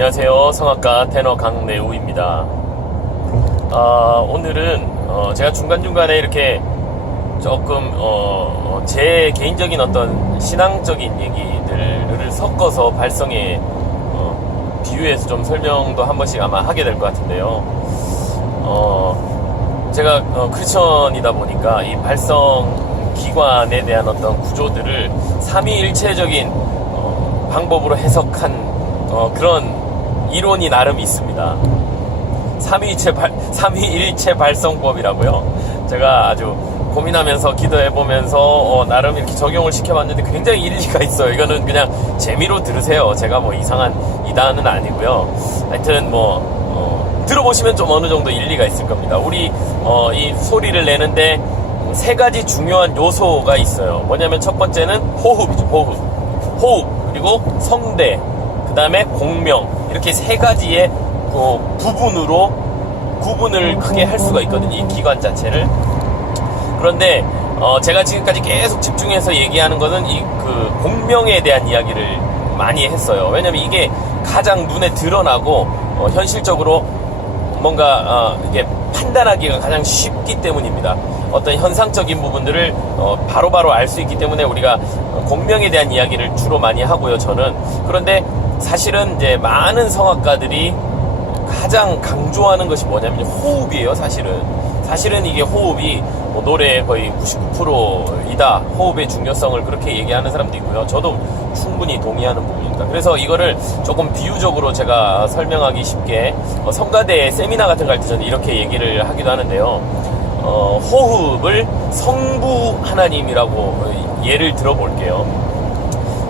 안녕하세요. 성악가 테너 강래우입니다. 오늘은 제가 중간중간에 이렇게 조금 제 개인적인 어떤 신앙적인 얘기들을 섞어서 발성에 비유해서 좀 설명도 한 번씩 아마 하게 될 것 같은데요. 제가 크리스천이다 보니까 이 발성 기관에 대한 어떤 구조들을 삼위일체적인 방법으로 해석한 그런 이론이 나름 있습니다. 삼위일체 발성법이라고요. 제가 아주 고민하면서 기도해보면서 나름 이렇게 적용을 시켜봤는데 굉장히 일리가 있어요. 이거는 그냥 재미로 들으세요. 제가 뭐 이상한 이단은 아니고요. 하여튼 들어보시면 좀 어느 정도 일리가 있을 겁니다. 우리 이 소리를 내는데 세 가지 중요한 요소가 있어요. 뭐냐면 첫 번째는 호흡이죠. 호흡 그리고 성대, 그 다음에 공명, 이렇게 세 가지의 부분으로 구분을 크게 할 수가 있거든요, 이 기관 자체를. 그런데 제가 지금까지 계속 집중해서 얘기하는 거는 이 공명에 대한 이야기를 많이 했어요. 왜냐면 이게 가장 눈에 드러나고 현실적으로 뭔가 이게 판단하기가 가장 쉽기 때문입니다. 어떤 현상적인 부분들을 바로바로 알 수 있기 때문에 우리가 공명에 대한 이야기를 주로 많이 하고요, 저는. 그런데 사실은 이제 많은 성악가들이 가장 강조하는 것이 뭐냐면 호흡이에요. 사실은 이게 호흡이 노래의 거의 99%이다. 호흡의 중요성을 그렇게 얘기하는 사람도 있고요. 저도 충분히 동의하는 부분입니다. 그래서 이거를 조금 비유적으로 제가 설명하기 쉽게 성가대 세미나 같은 거 할 때 저는 이렇게 얘기를 하기도 하는데요. 호흡을 성부 하나님이라고 예를 들어볼게요.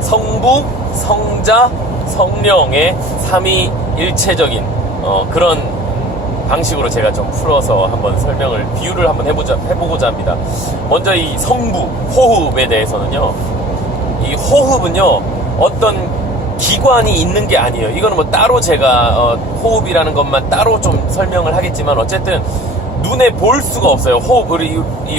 성부, 성자, 성령의 삼위일체적인 그런 방식으로 제가 좀 풀어서 한번 비유를 한번 해보고자 합니다. 먼저 이 성부, 호흡에 대해서는요, 이 호흡은요, 어떤 기관이 있는 게 아니에요. 이거는 뭐 따로 제가 호흡이라는 것만 따로 좀 설명을 하겠지만, 어쨌든 눈에 볼 수가 없어요. 이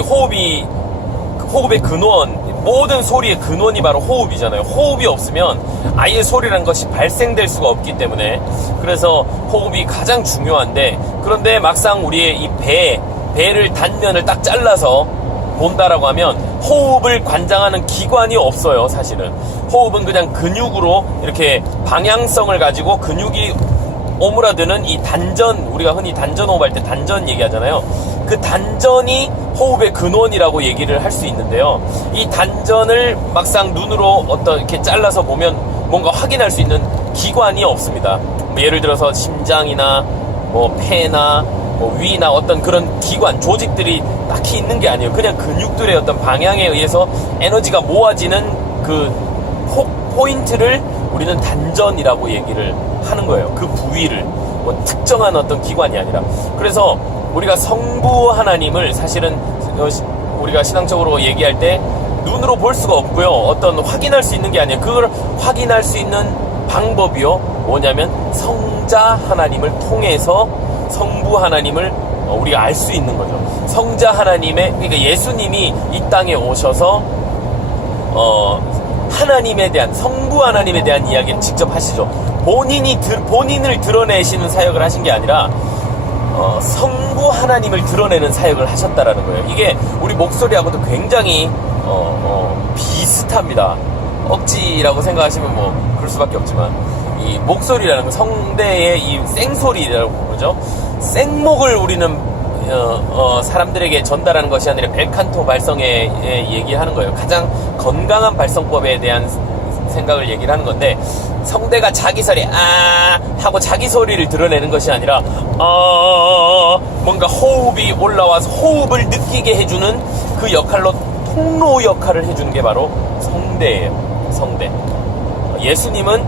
호흡의 근원, 모든 소리의 근원이 바로 호흡이잖아요. 호흡이 없으면 아예 소리라는 것이 발생될 수가 없기 때문에, 그래서 호흡이 가장 중요한데, 그런데 막상 우리의 이 배를 단면을 딱 잘라서 본다라고 하면 호흡을 관장하는 기관이 없어요. 사실은 호흡은 그냥 근육으로 이렇게 방향성을 가지고 근육이 오므라드는 이 단전, 우리가 흔히 단전 호흡할 때 단전 얘기하잖아요. 그 단전이 호흡의 근원이라고 얘기를 할 수 있는데요. 이 단전을 막상 눈으로 이렇게 잘라서 보면 뭔가 확인할 수 있는 기관이 없습니다. 예를 들어서 심장이나 폐나 위나 어떤 그런 기관, 조직들이 딱히 있는 게 아니에요. 그냥 근육들의 어떤 방향에 의해서 에너지가 모아지는 그 포인트를 우리는 단전이라고 얘기를 하는 거예요. 그 부위를 특정한 어떤 기관이 아니라. 그래서 우리가 성부 하나님을 사실은 우리가 신앙적으로 얘기할 때 눈으로 볼 수가 없고요. 어떤 확인할 수 있는 게 아니에요. 그걸 확인할 수 있는 방법이요, 뭐냐면 성자 하나님을 통해서 성부 하나님을 우리가 알 수 있는 거죠. 성자 하나님의, 그러니까 예수님이 이 땅에 오셔서 하나님에 대한, 성부 하나님에 대한 이야기를 직접 하시죠. 본인을 드러내시는 사역을 하신 게 아니라 성부 하나님을 드러내는 사역을 하셨다라는 거예요. 이게 우리 목소리하고도 굉장히 비슷합니다. 억지라고 생각하시면 그럴 수밖에 없지만, 이 목소리라는 거, 성대의 이 생소리라고 그러죠. 생목을 우리는 사람들에게 전달하는 것이 아니라 벨칸토 발성에 얘기하는 거예요. 가장 건강한 발성법에 대한 생각을 얘기를 하는 건데, 성대가 자기 소리 하고 자기 소리를 드러내는 것이 아니라 뭔가 호흡이 올라와서 호흡을 느끼게 해주는 그 역할로 통로 역할을 해주는 게 바로 성대예요. 성대. 예수님은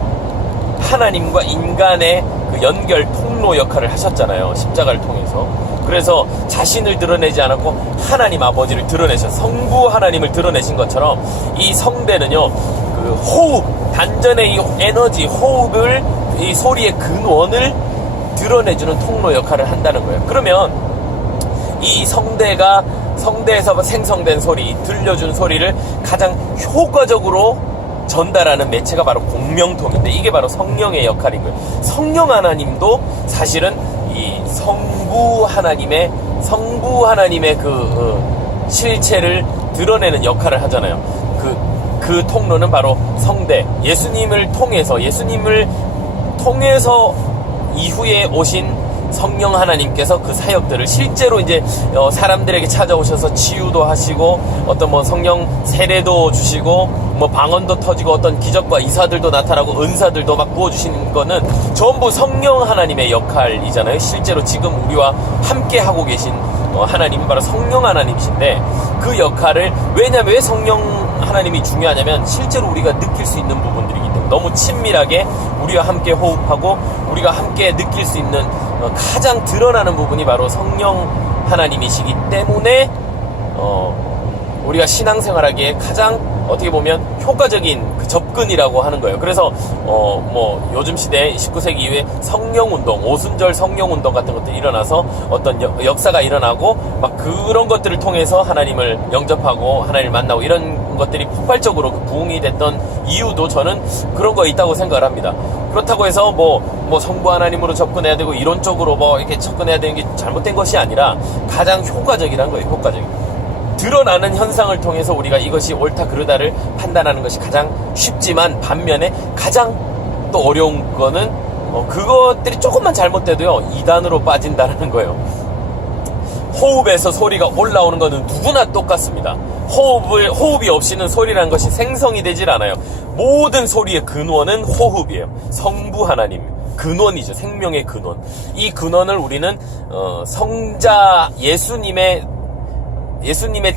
하나님과 인간의 그 연결 통로 역할을 하셨잖아요. 십자가를 통해서. 그래서 자신을 드러내지 않았고 하나님 아버지를 드러내셔서 성부 하나님을 드러내신 것처럼, 이 성대는요, 그 호흡, 단전의 이 에너지, 호흡을, 이 소리의 근원을 드러내주는 통로 역할을 한다는 거예요. 그러면 이 성대에서 생성된 소리, 들려준 소리를 가장 효과적으로 전달하는 매체가 바로 공명통인데 이게 바로 성령의 역할인 거예요. 성령 하나님도 사실은 이 성부 하나님의 실체를 드러내는 역할을 하잖아요. 그 통로는 바로 성대, 예수님을 통해서 이후에 오신 성령 하나님께서 그 사역들을 실제로 이제 사람들에게 찾아오셔서 치유도 하시고 어떤 뭐 성령 세례도 주시고 뭐 방언도 터지고 어떤 기적과 이사들도 나타나고 은사들도 막 부어주시는 거는 전부 성령 하나님의 역할이잖아요. 실제로 지금 우리와 함께 하고 계신 하나님은 바로 성령 하나님이신데 그 역할을 왜 성령 하나님이 중요하냐면 실제로 우리가 느낄 수 있는 부분들이기 때문에 너무 친밀하게 우리와 함께 호흡하고 우리가 함께 느낄 수 있는 가장 드러나는 부분이 바로 성령 하나님이시기 때문에 우리가 신앙생활하기에 가장 어떻게 보면 효과적인 그 접근이라고 하는 거예요. 그래서 뭐 요즘 시대 19세기 이후에 성령운동, 오순절 성령운동 같은 것들이 일어나서 어떤 역사가 일어나고 막 그런 것들을 통해서 하나님을 영접하고 하나님을 만나고 이런 것들이 폭발적으로 부흥이 됐던 이유도 저는 그런 거에 있다고 생각을 합니다. 그렇다고 해서 뭐 성부 하나님으로 접근해야 되고 이론적으로 뭐 이렇게 접근해야 되는 게 잘못된 것이 아니라 가장 효과적이라는 거예요. 효과적인. 드러나는 현상을 통해서 우리가 이것이 옳다 그르다를 판단하는 것이 가장 쉽지만 반면에 가장 또 어려운 거는 그것들이 조금만 잘못돼도요 이단으로 빠진다는 거예요. 호흡에서 소리가 올라오는 것은 누구나 똑같습니다. 호흡이 없이는 소리라는 것이 생성이 되질 않아요. 모든 소리의 근원은 호흡이에요. 성부 하나님 근원이죠. 생명의 근원. 이 근원을 우리는 성자 예수님의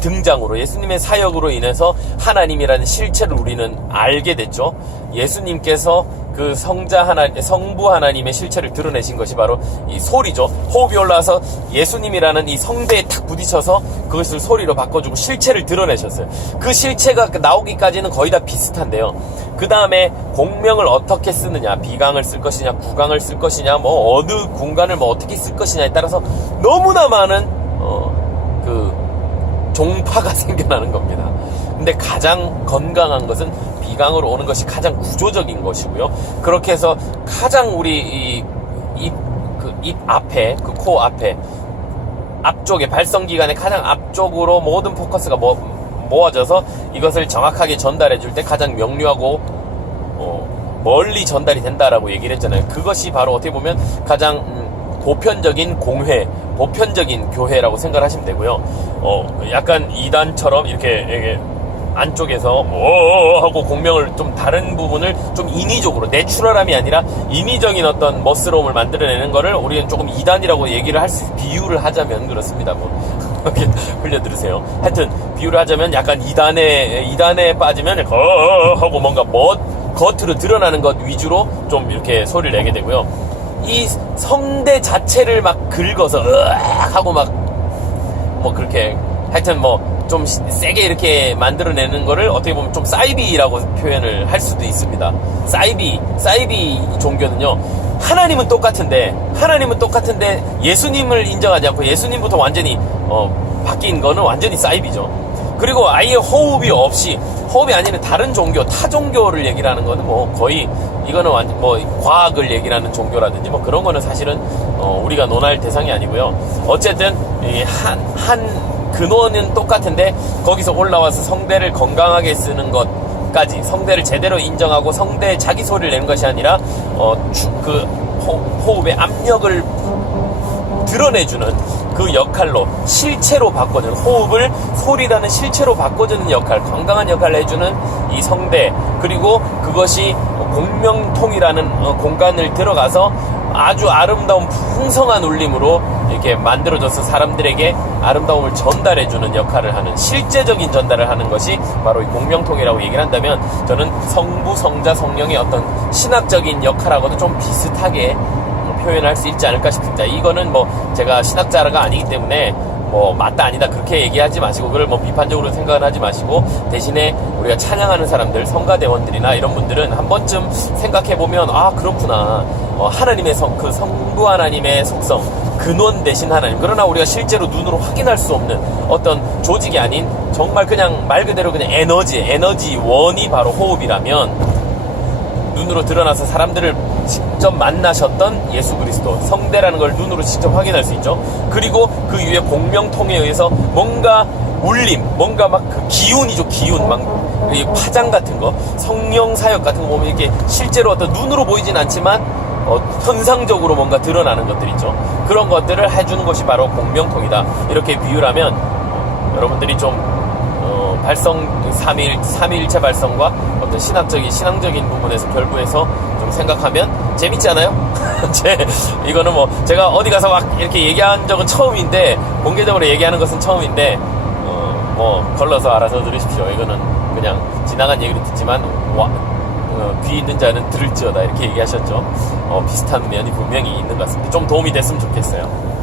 등장으로, 예수님의 사역으로 인해서 하나님이라는 실체를 우리는 알게 됐죠. 예수님께서 그 성부 하나님의 실체를 드러내신 것이 바로 이 소리죠. 호흡이 올라와서 예수님이라는 이 성대에 탁 부딪혀서 그것을 소리로 바꿔주고 실체를 드러내셨어요. 그 실체가 나오기까지는 거의 다 비슷한데요. 그 다음에 공명을 어떻게 쓰느냐, 비강을 쓸 것이냐, 구강을 쓸 것이냐, 뭐 어느 공간을 뭐 어떻게 쓸 것이냐에 따라서 너무나 많은 종파가 생겨나는 겁니다. 근데 가장 건강한 것은 비강으로 오는 것이 가장 구조적인 것이고요. 그렇게 해서 가장 우리 입 앞에, 그 코 앞에, 앞쪽에 발성기관의 가장 앞쪽으로 모든 포커스가 모아져서 이것을 정확하게 전달해 줄 때 가장 명료하고 멀리 전달이 된다라고 얘기를 했잖아요. 그것이 바로 어떻게 보면 가장 보편적인 공회, 보편적인 교회라고 생각하시면 되고요. 약간 이단처럼 이렇게 안쪽에서 하고 공명을 좀 다른 부분을 좀 인위적으로 내추럴함이 아니라 인위적인 어떤 멋스러움을 만들어내는 거를 우리는 조금 이단이라고 얘기를 비유를 하자면 그렇습니다. 이렇게 흘려들으세요. 하여튼 비유를 하자면 약간 이단에 빠지면 하고 뭔가 겉으로 드러나는 것 위주로 좀 이렇게 소리를 내게 되고요. 이 성대 자체를 막 긁어서 하고 막 그렇게 하여튼 좀 세게 이렇게 만들어내는 거를 어떻게 보면 좀 사이비라고 표현을 할 수도 있습니다. 사이비 종교는요, 하나님은 똑같은데 예수님을 인정하지 않고 예수님부터 완전히 바뀐 거는 완전히 사이비죠. 그리고 아예 호흡이 아니면 다른 종교, 타 종교를 얘기를 하는 거는 거의 이거는 과학을 얘기를 하는 종교라든지 그런 거는 사실은 우리가 논할 대상이 아니고요. 어쨌든 한 근원은 똑같은데 거기서 올라와서 성대를 건강하게 쓰는 것까지, 성대를 제대로 인정하고 성대에 자기 소리를 내는 것이 아니라 호흡의 압력을 드러내주는 그 역할로 실체로 바꿔주는, 호흡을 소리라는 실체로 바꿔주는 역할, 건강한 역할을 해주는 이 성대, 그리고 그것이 공명통이라는 공간을 들어가서 아주 아름다운 풍성한 울림으로 이렇게 만들어져서 사람들에게 아름다움을 전달해주는 역할을 하는, 실제적인 전달을 하는 것이 바로 이 공명통이라고 얘기를 한다면, 저는 성부, 성자, 성령의 어떤 신학적인 역할하고도 좀 비슷하게 표현할 수 있지 않을까 싶습니다. 이거는 제가 신학자가 아니기 때문에 맞다 아니다 그렇게 얘기하지 마시고, 그걸 비판적으로 생각을 하지 마시고, 대신에 우리가 찬양하는 사람들, 성가대원들이나 이런 분들은 한 번쯤 생각해보면 그렇구나, 하나님의 그 성부 하나님의 속성, 근원 대신 하나님. 그러나 우리가 실제로 눈으로 확인할 수 없는 어떤 조직이 아닌 정말 그냥 말 그대로 그냥 에너지 원이 바로 호흡이라면 눈으로 드러나서 사람들을 직접 만나셨던 예수 그리스도 성대라는 걸 눈으로 직접 확인할 수 있죠. 그리고 그 위에 공명통에 의해서 뭔가 울림, 뭔가 막 그 기운이죠. 기운, 막 파장 같은 거, 성령 사역 같은 거 보면 이렇게 실제로 어떤 눈으로 보이진 않지만 현상적으로 뭔가 드러나는 것들 있죠. 그런 것들을 해주는 것이 바로 공명통이다. 이렇게 비유를 하면 여러분들이 좀 삼위일체 발성과 어떤 신앙적인 부분에서 결부해서 좀 생각하면 재밌지 않아요? 이거는 뭐 제가 어디 가서 막 이렇게 얘기한 적은 처음인데, 공개적으로 얘기하는 것은 처음인데 걸러서 알아서 들으십시오. 이거는 그냥 지나간 얘기를 듣지만 귀 있는 자는 들을지어다 이렇게 얘기하셨죠. 비슷한 면이 분명히 있는 것 같습니다. 좀 도움이 됐으면 좋겠어요.